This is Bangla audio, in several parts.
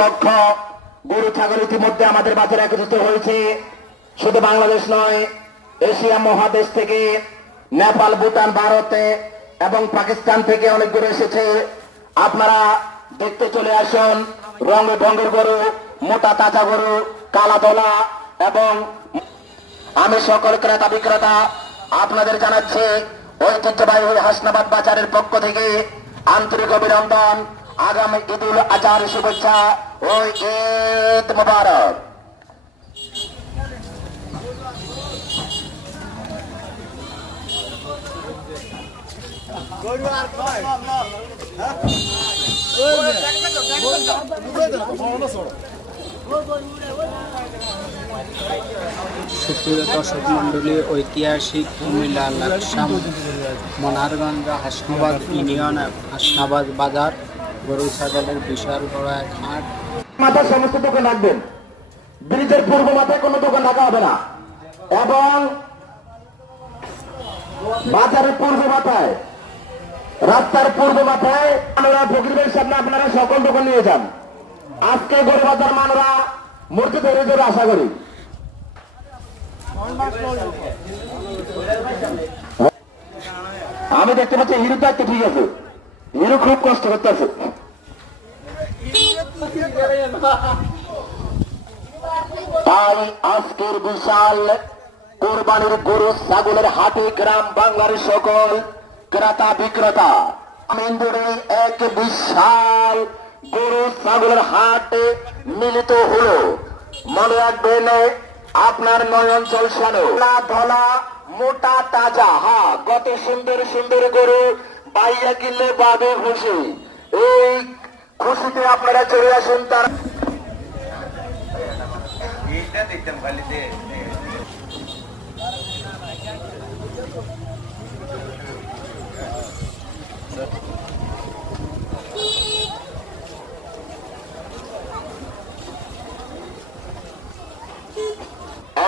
লক্ষ গরু ছাগল ইতিমধ্যে আমাদের মাঝে একত্রিত হয়েছে। শুধু বাংলাদেশ নয়, এশিয়া মহাদেশ থেকে নেপাল, ভুটান, ভারতে এবং পাকিস্তান থেকে অনেক গরু এসেছে। আপনারা দেখতে চলে আসুন। রঙে ঢঙ্গের গরু, মোটা তাজা গরু, কালা দলা। এবং আমি সকল ক্রেতা বিক্রেতা আপনাদের জানাচ্ছি ঐতিহ্যবাহী হাসনাবাদ বাজারের পক্ষ থেকে আন্তরিক অভিনন্দন, আগামী ঈদুল আজহার শুভেচ্ছা ও ঈদ মুবারক। সুপ্রিয় দর্শক মন্ডলী, ঐতিহাসিক কুমিল্লা লাকসাম মনারগঞ্জ হাসনাবাদ ইউনিয়ন হাসনাবাদ বাজার গরু ছাগলের বিশাল বড় এক হাট। মাথায় সমস্ত দোকান রাখবেন, ব্রিজের পূর্ব মাথায় কোনো দোকান রাখা হবে না এবং বাজারের পূর্ব মাথায়, রাস্তার পূর্ব মাথায় আমরা ফকিরের সামনে আপনারা সকল দোকান নিয়ে যান। আজকে গরু বাজার মানরা মূর্তি ধরে ধরে আশা করি। আমি দেখতে পাচ্ছি হিরো তো একটা ঠিক আছে, হিরো খুব কষ্ট করতেছে। তাই আজকের বিশাল কোরবানির গরু ছাগলের হাটে গ্রাম বাংলার সকল ক্রেতা বিক্রেতা ইন্দোরে এক বিশাল গরু ছাগলের হাট মিলিত হলো। মনে রাখবেন, আপনার নয়ন চলসানো ধলা মোটা তাজা, কত সুন্দর সুন্দর গরু বাইয়া কিনলে বাবে খুশি। এই খুশিতে আপনারা চলে আসুন। তার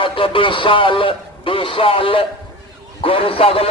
এক বিশাল বিশাল গরু ছাগল